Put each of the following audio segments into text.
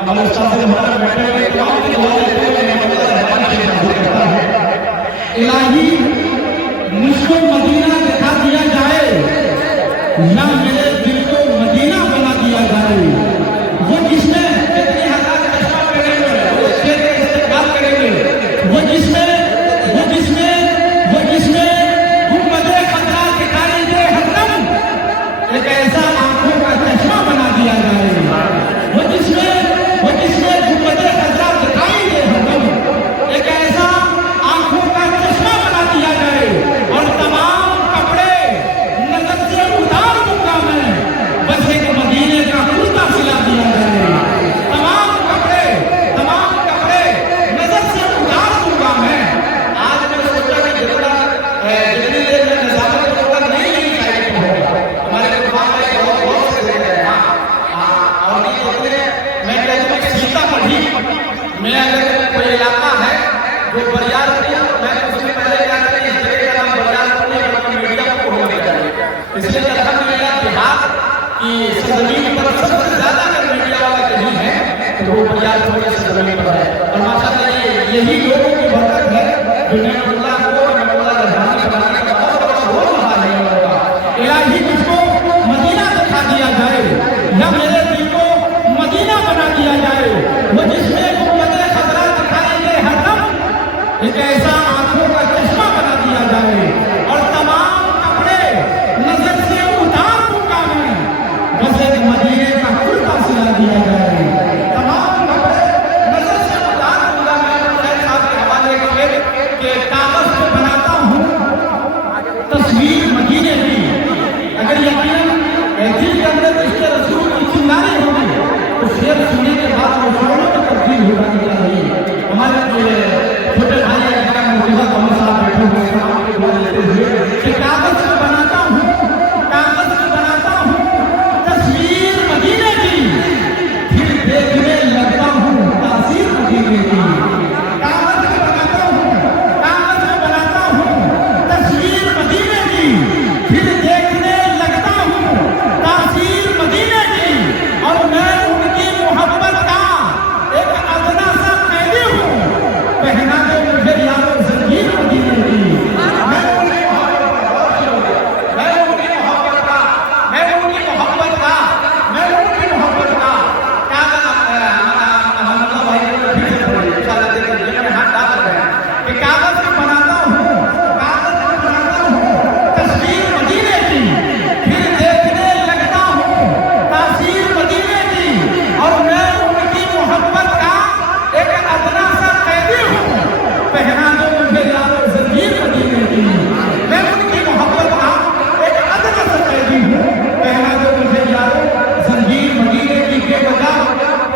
ہمارے استاد ہمارا بیٹھے ہوئے تمام کی دعا لیتے ہوئے الہی مجھ کو مدینہ دکھا دیا جائے یا میرے دل کو مدینہ بنا دیا جائے. وہ جس میں کتنی ہزار چشمہ کریں گے وہ شیر کا استقبال کریں گے. وہ جس میں گنبد خضرا دکھائی دے ہردم ایک ایسا آنکھوں کا چشمہ بنا دیا جائے. وہ جس میں گنبد خضرا دکھائی دے ہردم ایک ایسا آنکھوں کا چشمہ بنا دیا جائے. اور تمام کپڑے نظر سے اتار دوں گا میں بس ایک مدینے کا کرتا سلا دیا جائے. تمام کپڑے نظر سے اتار دوں گا میں. آج میں سوچا کہ جتنی دیر میں نظامت ہوگا نہیں شاید ہوگا ہمارے قرآن میں بہت سے دیکھ رہے ہیں. اور میں کہتا ہوں کہ سیتا پڑھی میں اگر کوئی علاقہ ہے جو بریار پڑھی میں اس میں پہلے کیا کریں اس جگہ کا نام بریار پڑھی اور میڈیا کو ہونے چاہیے. اس لیے الحمدللہ بہار کی سرزمین پر سب سے زیادہ اگر میڈیا والا کہیں ہے تو وہ بریار پڑھی کی سرزمین پر ہے. اور ماشاءاللہ یہی لوگوں کی برکت ہے جو نعمت اللہ کو نعمت اللہ رحمانی بنانے کا بہت بڑا رول رہا ہے. الہی مجھ کو مدینہ دکھا دیا جائے یا میرے دل کو مدینہ بنا دیا جائے. وہ جس میں گنبد خضرا دکھائی دے ہردم ایک ایسا آنکھوں کا چشمہ بنا دیا جائے. اور تمام کپڑے نظر سے اتار دوں گا میں بس ایک مدینے کا کرتا سلا دیا جائے. تمام کپڑے نظر سے اتار دوں گا میں. شاید صاحب کے حوالے کے کاغذ پہ بناتا ہوں تصویر مدینے کی. اگر یقیناً دل کے اندر اس کے رسول کی چنگاری ہوگی تو شعر سننے کے بعد وہ شعروں میں تبدیل ہو جانی چاہیے. ہمارے چھوٹے بھائی مرتضیٰ محمد صاحب بیٹھے ہوئے ہیں آپ کے دعا لیتے ہوئے کہ کاغذ پہ بناتا ہوں تصویر مدینے کی پھر دیکھنے لگتا ہوں تاثیر مدینے کی. کاغذ پہ بناتا ہوں تصویر مدینے کی پھر دیکھنے لگتا ہوں تاثیر مدینے کی. اور میں ان کی محبت کا ایک ادنا سا قیدی ہوں پہنا دے مجھے یاد زنجیر مدینے کی. میں ان کی محبت کا کاغذ پہ بناتا ہوں تصویر مدینے کی پھر دیکھنے لگتا ہوں تاثیر مدینے کی. اور میں ان کی محبت کا ایک ادنا سا قیدی ہوں پہنا دو مجھے یاد زنجیر مدینے کی. میں ان کی محبت کا ایک ادنا سا قیدی ہوں پہنا دو مجھے یاد زنجیر مدینے کی. بے وجہ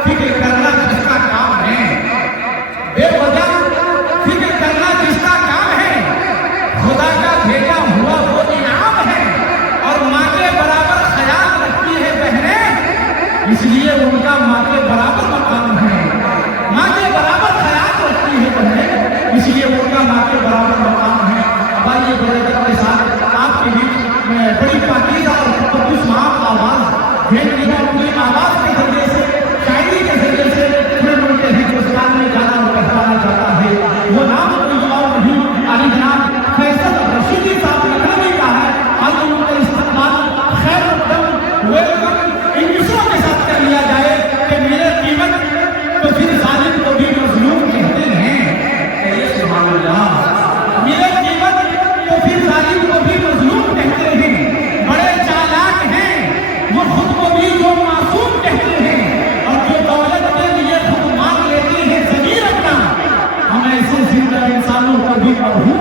فکر کرنا جس کا کام ہے خدا کا بھیجا ہوا وہ انعام ہے. اور ماں کے برابر خیال رکھتی ہے بہنیں اس لیے ان کا ماں کے برابر مقام ہے. ماں کے برابر خیال رکھتی ہے بہنیں اس لیے ان کا ماں کے برابر مقام ہے. اب آئیے برکت کے ساتھ آپ کے بیچ میں بڑی پاکیزہ اور مقدس معاف آواز اپنی آواز کے ذریعے سے شاعری کے ذریعے سے پورے ملک کے ہندوستان میں جانا اور پہچانا جاتا ہے. وہ نام کوئی اور نہیں علی جناب فیصل رشیدی صاحب لکھنوی کا ہے. آج ان کا استقبال خیر مقدم ویلکم انگلشوں کے ساتھ کر لیا جائے کہ میرے قیمت تو پھر ظالم کو بھی مظلوم کہتے ہیں. سبحان اللہ. میرے قیمت تو پھر ظالم کو بھی مظلوم کہتے ہیں. بڑے چالاک ہیں وہ خود کو بھی جو معصوم کہتے ہیں اور جو دولت کے لیے خود مانگ لیتے ہیں ضمیر اپنا. ہم ایسے زندہ انسانوں کو بھی مرحوم